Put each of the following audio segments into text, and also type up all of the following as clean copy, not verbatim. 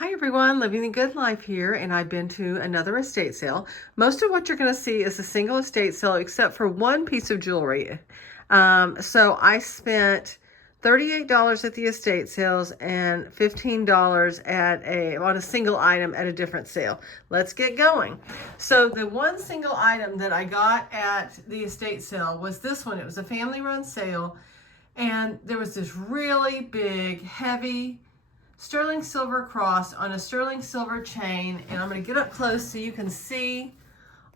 Hi everyone, living the good life here, and I've been to another estate sale. Most of what you're going to see is a single estate sale except for one piece of jewelry. So I spent $38 at the estate sales and $15 on a single item at a different sale. Let's get going. So the one single item that I got at the estate sale was this one. It was a family run sale, and there was this really big, heavy sterling silver cross on a sterling silver chain, and I'm going to get up close so you can see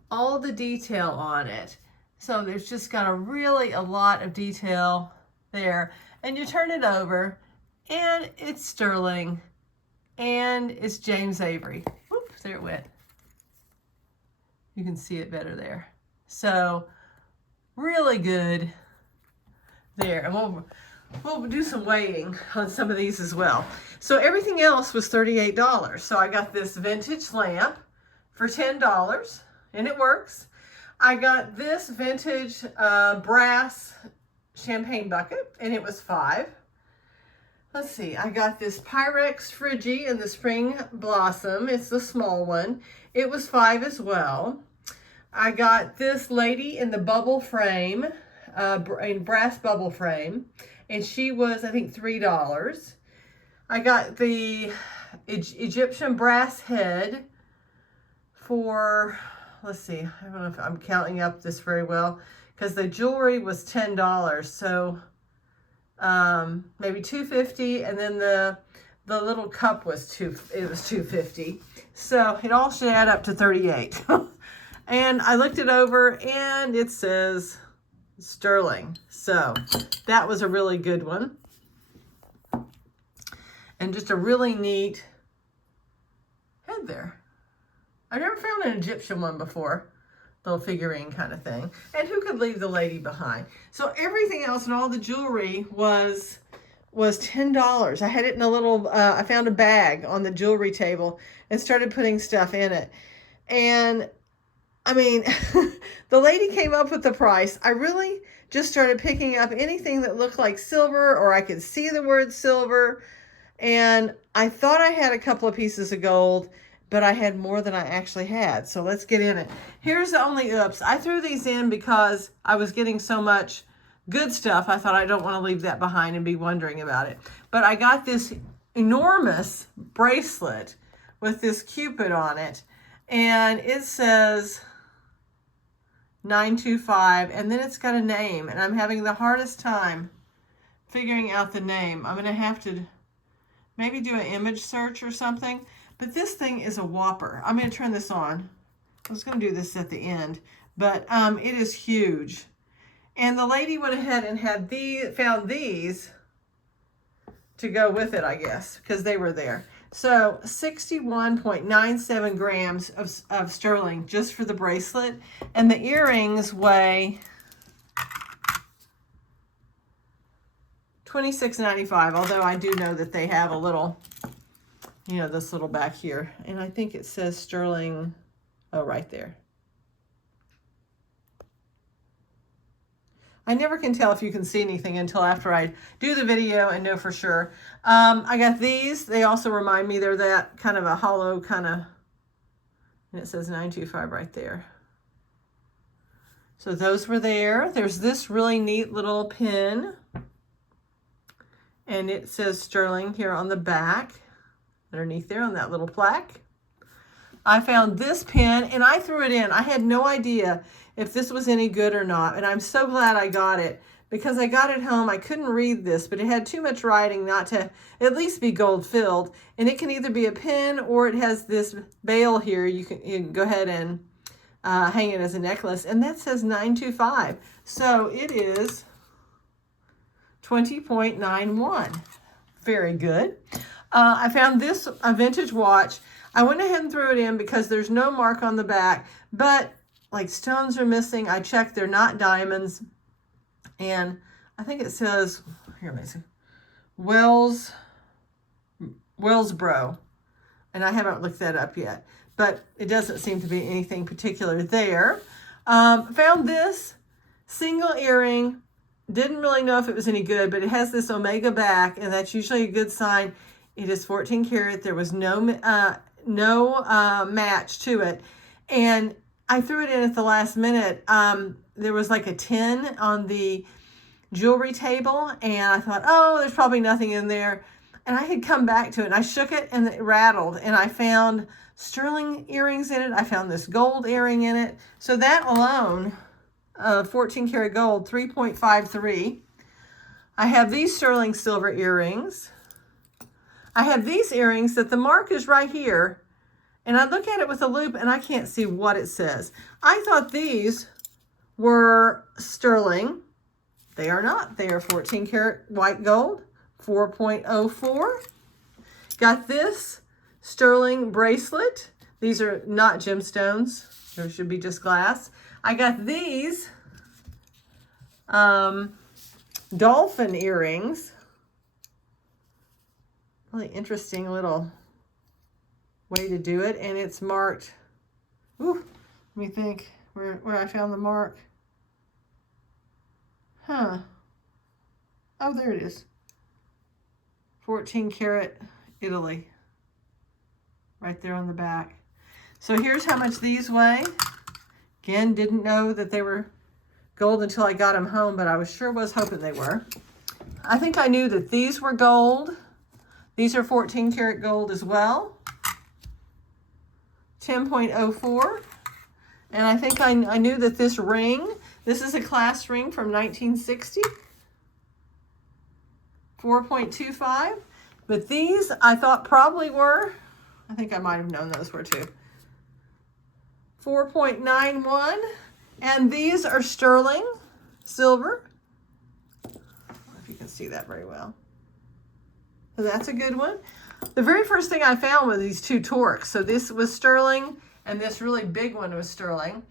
all the detail on it. So there's just got a lot of detail there, and you turn it over and it's sterling and it's James Avery. Whoop, there it went. You can see it better there. So really good there. And we'll do some weighing on some of these as well. So everything else was $38. So I got this vintage lamp for $10, and it works. I got this vintage brass champagne bucket, and it was $5. Let's see, I got this Pyrex Friggy in the spring blossom. It's the small one. It was $5 as well. I got this lady in the bubble frame, in brass bubble frame, and she was, I think, $3. I got the Egyptian brass head for, let's see, I don't know if I'm counting up this very well, because the jewelry was $10, so maybe $2.50, and then the little cup was $2.50. So it all should add up to $38. And I looked it over, and it says sterling. So that was a really good one. And just a really neat head there. I've never found an Egyptian one before. Little figurine kind of thing. And who could leave the lady behind? So everything else and all the jewelry was $10. I had it in a little, I found a bag on the jewelry table and started putting stuff in it. And I mean, the lady came up with the price. I really just started picking up anything that looked like silver, or I could see the word silver. And I thought I had a couple of pieces of gold, but I had more than I actually had. So let's get in it. Here's the only oops. I threw these in because I was getting so much good stuff. I thought I don't want to leave that behind and be wondering about it. But I got this enormous bracelet with this Cupid on it. And it says 925, and then it's got a name, and I'm having the hardest time figuring out the name. I'm going to have to maybe do an image search or something, but this thing is a whopper. I'm going to turn this on. I was going to do this at the end, but it is huge. And the lady went ahead and found these to go with it, I guess, because they were there. So 61.97 grams of sterling just for the bracelet. And the earrings weigh $26.95, although I do know that they have a little, this little back here. And I think it says sterling, oh, right there. I never can tell if you can see anything until after I do the video and know for sure. I got these. They also remind me they're that kind of a hollow kind of, and it says 925 right there. So those were there. There's this really neat little pin, and it says sterling here on the back, underneath there on that little plaque. I found this pin, and I threw it in. I had no idea if this was any good or not, and I'm so glad I got it, because I got it home. I couldn't read this, but it had too much writing not to at least be gold filled, and it can either be a pin or it has this bail here. You can go ahead and hang it as a necklace, and that says 925. So it is 20.91. Very good. I found this a vintage watch. I went ahead and threw it in because there's no mark on the back, but like stones are missing. I checked, they're not diamonds. And I think it says, here, let me see, Wellsboro. And I haven't looked that up yet, but it doesn't seem to be anything particular there. Found this single earring. Didn't really know if it was any good, but it has this omega back, and that's usually a good sign. It is 14 karat. There was no match to it. And I threw it in at the last minute. There was like a 10 on the jewelry table, and I thought, oh, there's probably nothing in there. And I had come back to it, and I shook it, and it rattled, and I found sterling earrings in it. I found this gold earring in it. So that alone, 14 karat gold, 3.53. I have these sterling silver earrings. I have these earrings that the mark is right here, and I look at it with a loop and I can't see what it says. I thought these were sterling. They are not. They are 14 karat white gold, 4.04. Got this sterling bracelet. These are not gemstones. There should be just glass. I got these dolphin earrings. Really interesting little way to do it, and it's marked. Ooh, let me think where I found the mark. Huh. Oh, there it is. 14 karat Italy. Right there on the back. So here's how much these weigh. Again, didn't know that they were gold until I got them home, but I sure was hoping they were. I think I knew that these were gold. These are 14 karat gold as well. 10.04. And I think I knew that this ring, this is a class ring from 1960. 4.25. But these I thought probably were, I think I might have known those were too. 4.91. And these are sterling silver. I don't know if you can see that very well. So that's a good one. The very first thing I found were these two Torques. So this was sterling, and this really big one was sterling.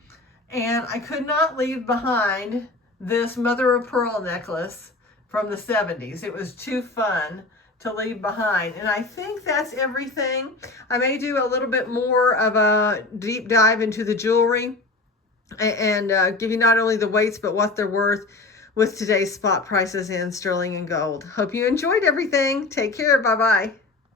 And I could not leave behind this mother of pearl necklace from the 70s. It was too fun to leave behind. And I think that's everything. I may do a little bit more of a deep dive into the jewelry and give you not only the weights, but what they're worth with today's spot prices in sterling and gold. Hope you enjoyed everything. Take care. Bye-bye.